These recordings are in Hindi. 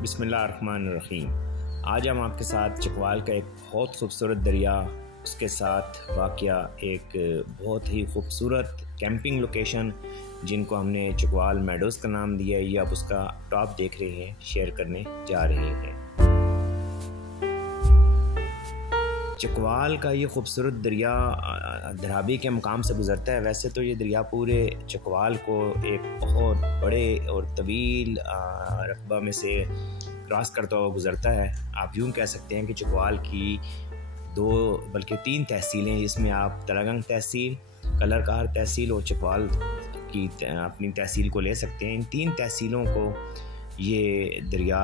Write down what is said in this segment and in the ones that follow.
बिस्मिल्लाहिर्रहमानिर्रहीम। आज हम आपके साथ चकवाल का एक बहुत खूबसूरत दरिया, उसके साथ वाक़या एक बहुत ही खूबसूरत कैंपिंग लोकेशन जिनको हमने चकवाल मेडोज़ का नाम दिया है, ये आप उसका टॉप देख रहे हैं, शेयर करने जा रहे हैं। चकवाल का ये खूबसूरत दरिया धराबी के मकाम से गुज़रता है। वैसे तो ये दरिया पूरे चकवाल को एक बहुत बड़े और तवील रकबा में से क्रॉस करता हुआ गुज़रता है। आप यूँ कह सकते हैं कि चकवाल की 2 बल्कि 3 तहसीलें, जिसमें आप तलागंग तहसील, कलरकाहर तहसील और चकवाल की अपनी तहसील को ले सकते हैं। इन 3 तहसीलों को ये दरिया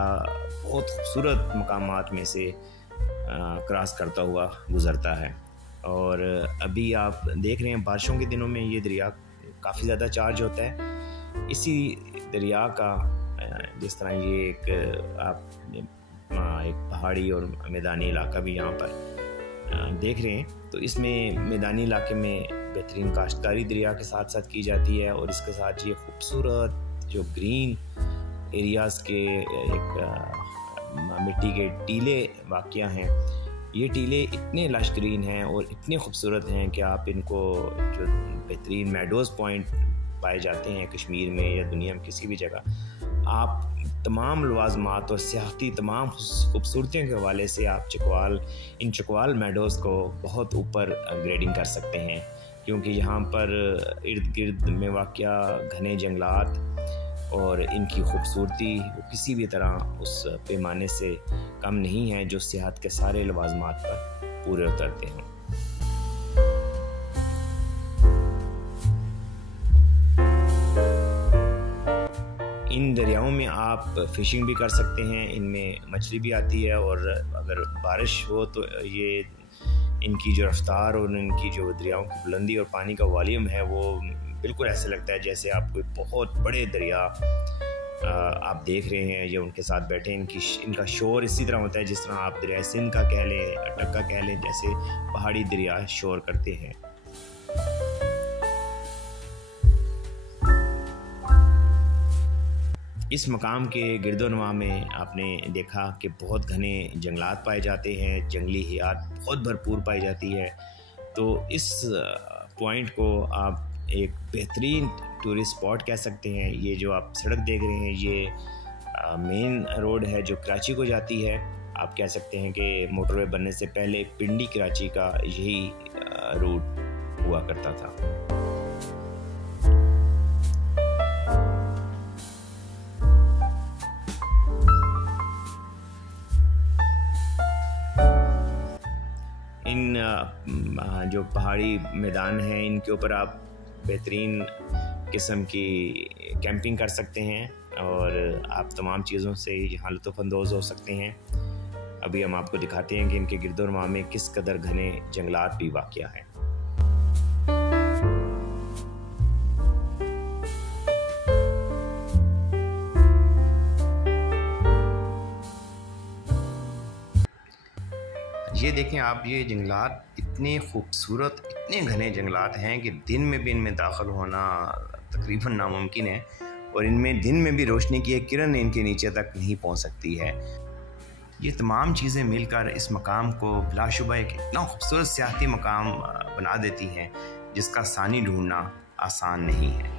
बहुत खूबसूरत मकामात में से क्रॉस करता हुआ गुज़रता है। और अभी आप देख रहे हैं बारिशों के दिनों में ये दरिया काफ़ी ज़्यादा चार्ज होता है। इसी दरिया का जिस तरह ये एक पहाड़ी और मैदानी इलाका भी यहाँ पर देख रहे हैं, तो इसमें मैदानी इलाके में बेहतरीन काश्तकारी दरिया के साथ साथ की जाती है। और इसके साथ ये खूबसूरत जो ग्रीन एरियाज़ के एक मिट्टी के टीले वाक़या हैं। ये टीले इतने लश ग्रीन हैं और इतने खूबसूरत हैं कि आप इनको, जो बेहतरीन मेडोज़ पॉइंट पाए जाते हैं कश्मीर में या दुनिया में किसी भी जगह, आप तमाम लवाज़मात और सियाहती तमाम खूबसूरतियों के हवाले से आप इन चकवाल मेडोज़ को बहुत ऊपर ग्रेडिंग कर सकते हैं, क्योंकि यहाँ पर इर्द गिर्द में वाक़या घने जंगलात और इनकी खूबसूरती किसी भी तरह उस पैमाने से कम नहीं है जो सियाहत के सारे लवाज़मात पर पूरे उतरते हैं। इन दरियाओं में आप फ़िशिंग भी कर सकते हैं, इनमें मछली भी आती है। और अगर बारिश हो तो ये इनकी जो रफ्तार और इनकी जो दरियाओं की बुलंदी और पानी का वॉल्यूम है, वो बिल्कुल ऐसे लगता है जैसे आप कोई बहुत बड़े दरिया आप देख रहे हैं या उनके साथ बैठे हैं। इनका शोर इसी तरह होता है जिस तरह आप दरिया सिंध का कह लें, अटक का कह लें, जैसे पहाड़ी दरिया शोर करते हैं। इस मकाम के गिरदोनवा में आपने देखा कि बहुत घने जंगलात पाए जाते हैं, जंगली हयात बहुत भरपूर पाई जाती है। तो इस पॉइंट को आप एक बेहतरीन टूरिस्ट स्पॉट कह सकते हैं। ये जो आप सड़क देख रहे हैं, ये मेन रोड है जो कराची को जाती है। आप कह सकते हैं कि मोटरवे बनने से पहले पिंडी कराची का यही रूट हुआ करता था। इन जो पहाड़ी मैदान हैं, इनके ऊपर आप बेहतरीन किस्म की कैंपिंग कर सकते हैं और आप तमाम चीज़ों से यहाँ लुत्फ़अंदोज़ हो सकते हैं। अभी हम आपको दिखाते हैं कि इनके गिरदोनवा में किस कदर घने जंगलात भी वाक़या हैं। ये देखें आप, ये जंगलात इतने खूबसूरत, इतने घने जंगलात हैं कि दिन में भी इनमें दाखिल होना तकरीबन नामुमकिन है। और इनमें दिन में भी रोशनी की एक किरण इनके नीचे तक नहीं पहुंच सकती है। ये तमाम चीज़ें मिलकर इस मकाम को बिलाशुबा एक इतना खूबसूरत सियाहती मकाम बना देती हैं जिसका सानी ढूंढना आसान नहीं है।